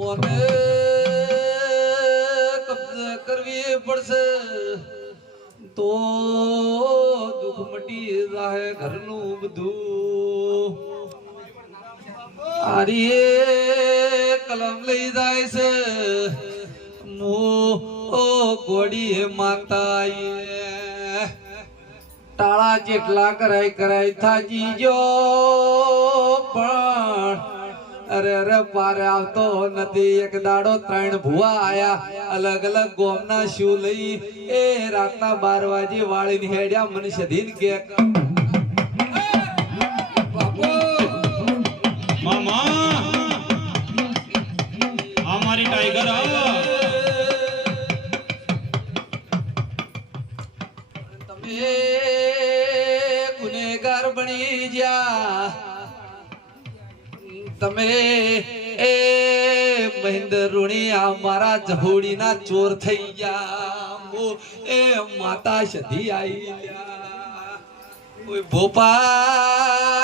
મોને કબ્જા કરવી પડશે તો દુઃખ મટી જાય ઘરનું બધું આરી કલમ લઈ જાય છે મો ગોડી માતા તાળા જેટલા કરાય થાજી જો પણ અરે પારે આવતો નથી એક દાડો 3 ભુવા આયા અલગ અલગ ગોમના શું લઈ એ રાતના 12 વાગે વાળીને હેડ્યા મને સધીન કે બાપુ મામા અમારી ટાઈગર તમે ગુનેગાર બની જા તમે એ મહેન્દ્ર ઋણી અમારા જહોડીના ચોર થઈ ગયા એ માતા સધી આવી કોઈ ભોપા